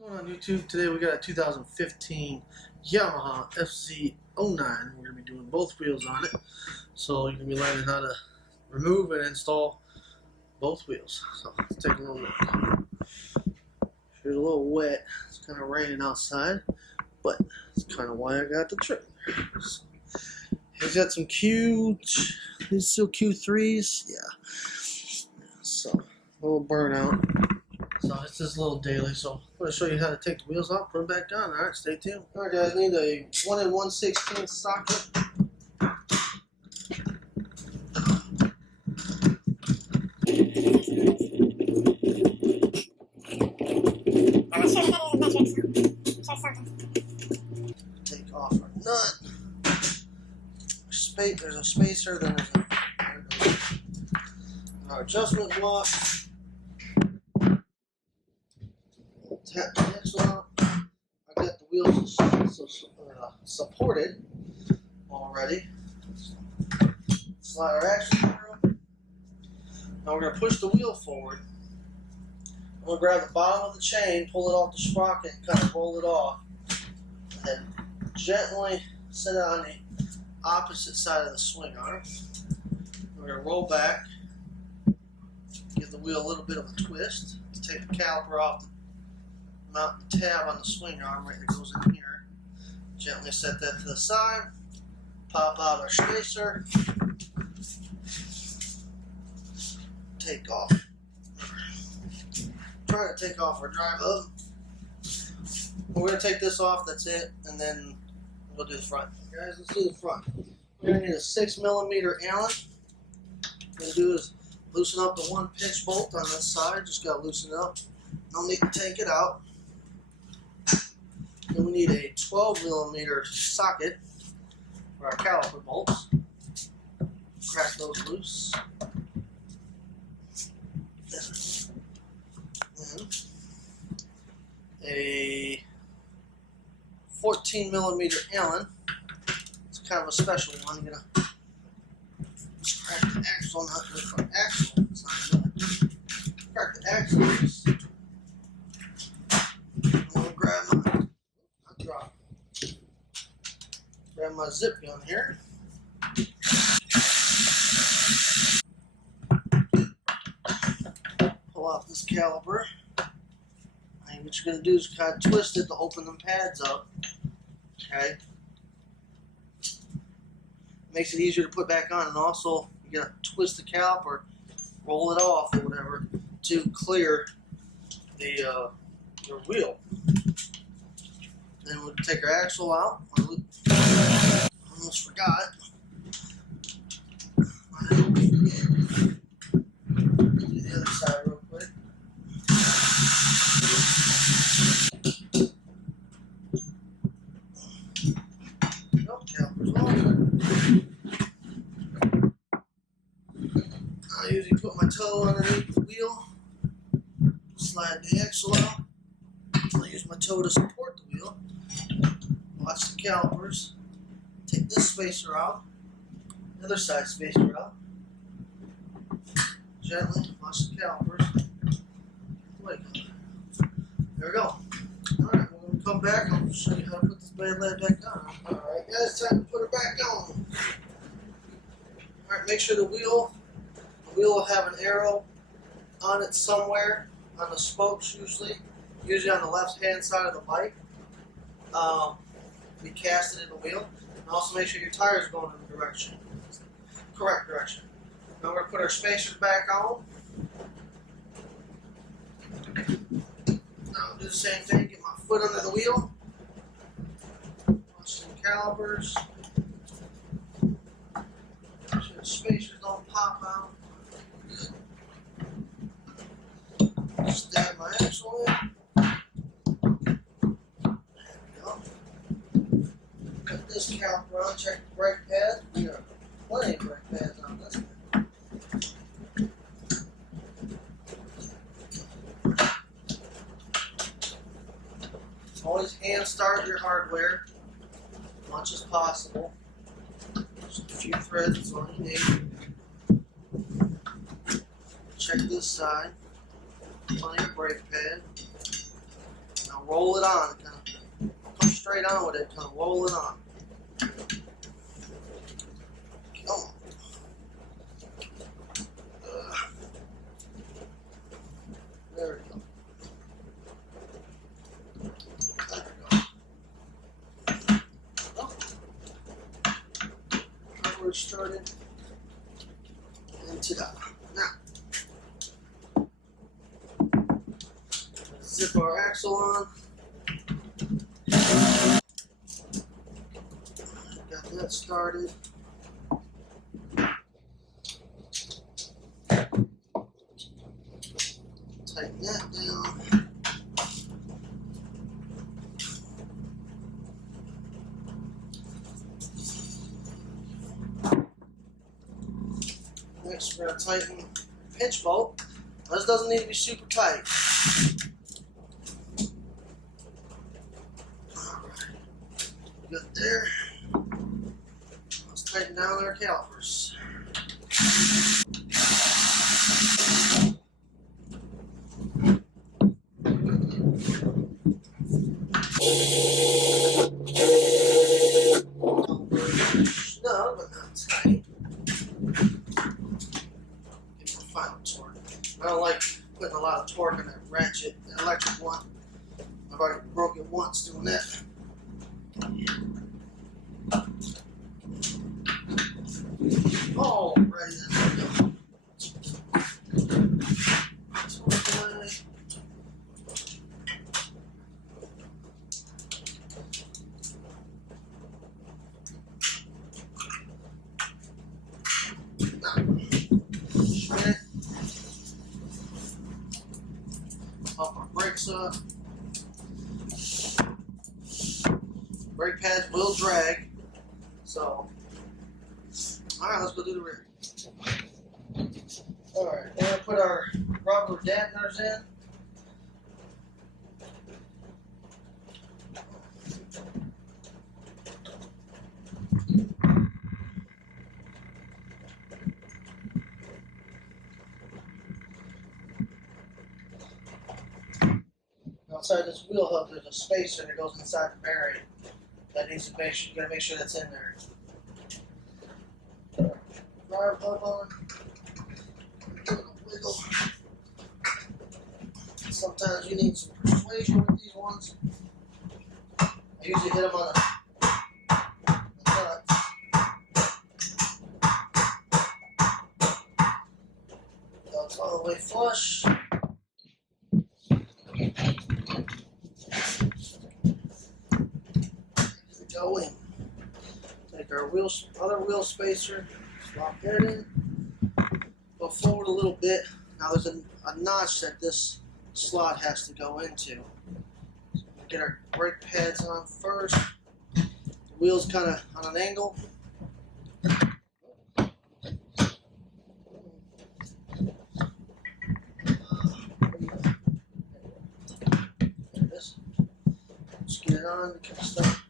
Going on YouTube today, we got a 2015 Yamaha FZ09. We're going to be doing both wheels on it, so you're going to be learning how to remove and install both wheels. So let's take a little look. It's a little wet. It's kind of raining outside, but that's kind of why I got the trailer. So, he's got some these still Q3s, yeah. So a little burnout. So it's this little daily, so I'm going to show you how to take the wheels off, put them back on. Alright, stay tuned. Alright guys, need a 1 1/16 socket. Take off our nut. There's a spacer, then there's our adjustment block. Tap the axle out. I got the wheels supported already. Slide our axle through. Now we're going to push the wheel forward. I'm going to grab the bottom of the chain, pull it off the sprocket, and kind of roll it off. And then gently set it on the opposite side of the swing arm. We're going to roll back, give the wheel a little bit of a twist to take the caliper off, mount the tab on the swing arm right that goes in here. Gently set that to the side, pop out our spacer, take off. Try to take off our drive hub. We're going to take this off, that's it, and then we'll do the front. Guys, let's do the front. We're going to need a 6mm Allen. What we're going to do is loosen up the one pinch bolt on this side. Just got to loosen it up. No need to take it out. Then we need a 12mm socket for our caliper bolts. Crack those loose. And a 14mm Allen. It's kind of a special one. I'm gonna just crack the axle nut with my axle. It's not a nut. Crack the axle loose. I'm gonna grab my zip gun here. Pull off this caliper. And what you're going to do is kind of twist it to open them pads up. Okay. Makes it easier to put back on, and also you got to twist the caliper, roll it off or whatever to clear the your wheel. Then we'll take our axle out. Almost forgot. Do the other side real quick. Nope, caliper's off. I usually put my toe underneath the wheel, slide the axle out. I use my toe to support the wheel. Watch the calipers. Take this spacer out. The other side spacer out. Gently watch the calipers. There we go. Alright, we're going to come back. I'll show you how to put this bad lad back on. Alright guys, time to put it back on. Alright, make sure the wheel will have an arrow on it somewhere, on the spokes usually on the left hand side of the bike. We cast it in the wheel. And also make sure your tires are going in the correct direction. Now we're going to put our spacers back on. Now I'll do the same thing, get my foot under the wheel. Watch some calipers. Make sure the spacers don't pop out. Just stab my axle in. Cut this caliper on, check the brake pads. We got plenty of brake pads on this one. Always hand start your hardware as much as possible. Just a few threads is all you need. Check this side. Plenty of brake pad. Now of roll it on. Kind of come straight on with it. Kind of roll it on. Come on. There we go. There we go. Well, now we're started into that. Now, zip our axle on. Got that started. Tighten that down. Next, we're going to tighten the pinch bolt. This doesn't need to be super tight. Alright, good there. Let's tighten down our calipers. Snug, but not tight. Get the final torque. I don't like putting a lot of torque in that ratchet, the electric one. I've already broke it once doing that. Alrighty then, there we go. Pump our brakes up. Brake pads will drag. So, alright, let's go do the rear. Alright, we're going to put our rubber dampeners in. Outside this wheel hub, there's a spacer that goes inside the bearing. That needs to make sure, you gotta make sure that's in there. Drive hub on. Give it a wiggle. Sometimes you need some persuasion with these ones. I usually hit them on the nuts. So it's all the way flush. Go in. Take our other wheel spacer, slot that in, go forward a little bit. Now there's a notch that this slot has to go into. So get our brake pads on first. The wheel's kind of on an angle. There it is. Just get it on, kind of stuff.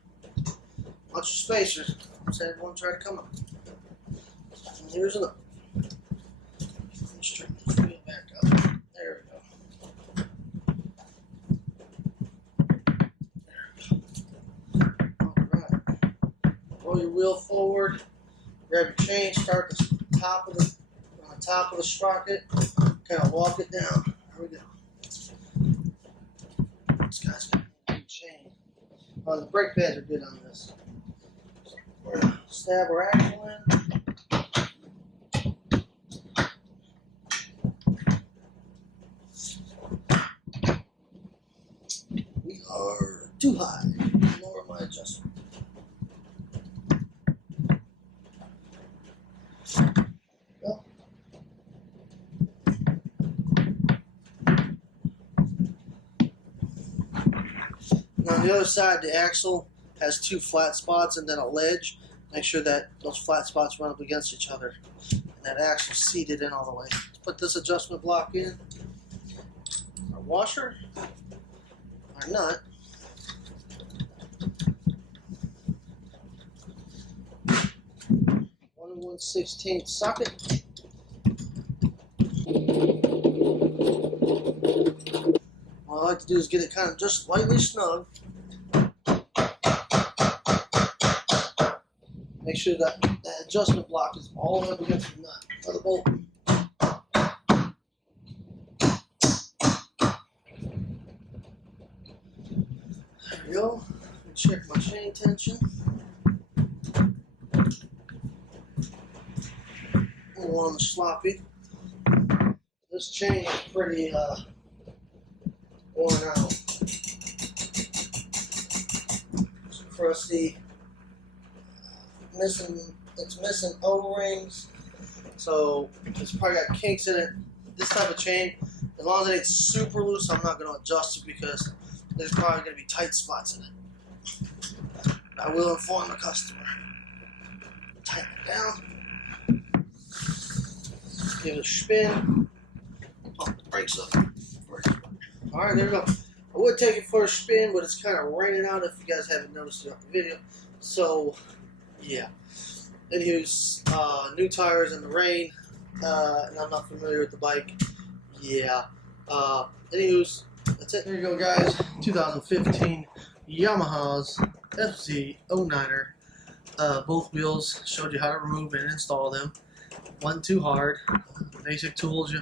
Bunch of spacers. So everyone try to come up. And here's another. Let's turn this wheel back up. There we go. Alright. Roll your wheel forward. Grab your chain. Start the top of on the top of the sprocket. Kind of walk it down. There we go. This guy's got a good chain. The brake pads are good on this. We're going to stab our axle in. We are too high. Lower my adjustment. Go. Now on the other side, the axle has two flat spots and then a ledge. Make sure that those flat spots run up against each other and that axle's seated in all the way. Let's put this adjustment block in. Our washer, our nut, 1 1/16 socket. Well, I like to do is get it kind of just slightly snug. Make sure that that adjustment block is all the way up against the nut or the bolt. There we go. Check my chain tension. A little on the sloppy. This chain is pretty worn out. It's crusty. It's missing O-rings, so it's probably got kinks in it. This type of chain, as long as it ain't super loose, I'm not going to adjust it because there's probably going to be tight spots in it. I will inform the customer. Tighten it down. Give it a spin. Pump the brakes up. Alright, there we go. I would take it for a spin, but it's kind of raining out if you guys haven't noticed throughout the video. So, yeah. Anywho's, new tires in the rain, and I'm not familiar with the bike. Yeah. Anywho's, that's it. There you go, guys. 2015 Yamaha's FZ09er. Both wheels, showed you how to remove and install them. Wasn't too hard. Basic tools,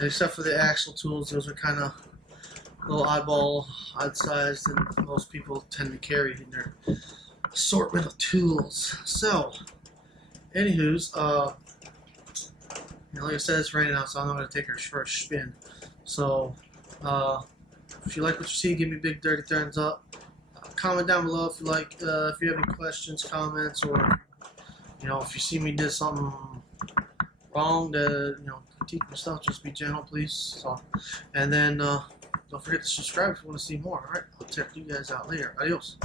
except for the axle tools, those are kind of a little odd sized than most people tend to carry in their assortment of tools. So, anywho's, like I said, it's raining out, so I'm not going to take her for a spin. So, if you like what you see, give me a big dirty thumbs up. Comment down below if you like, if you have any questions, comments, or if you see me did something wrong to critique my stuff, just be gentle, please. So, and then don't forget to subscribe if you want to see more. All right, I'll check you guys out later. Adios.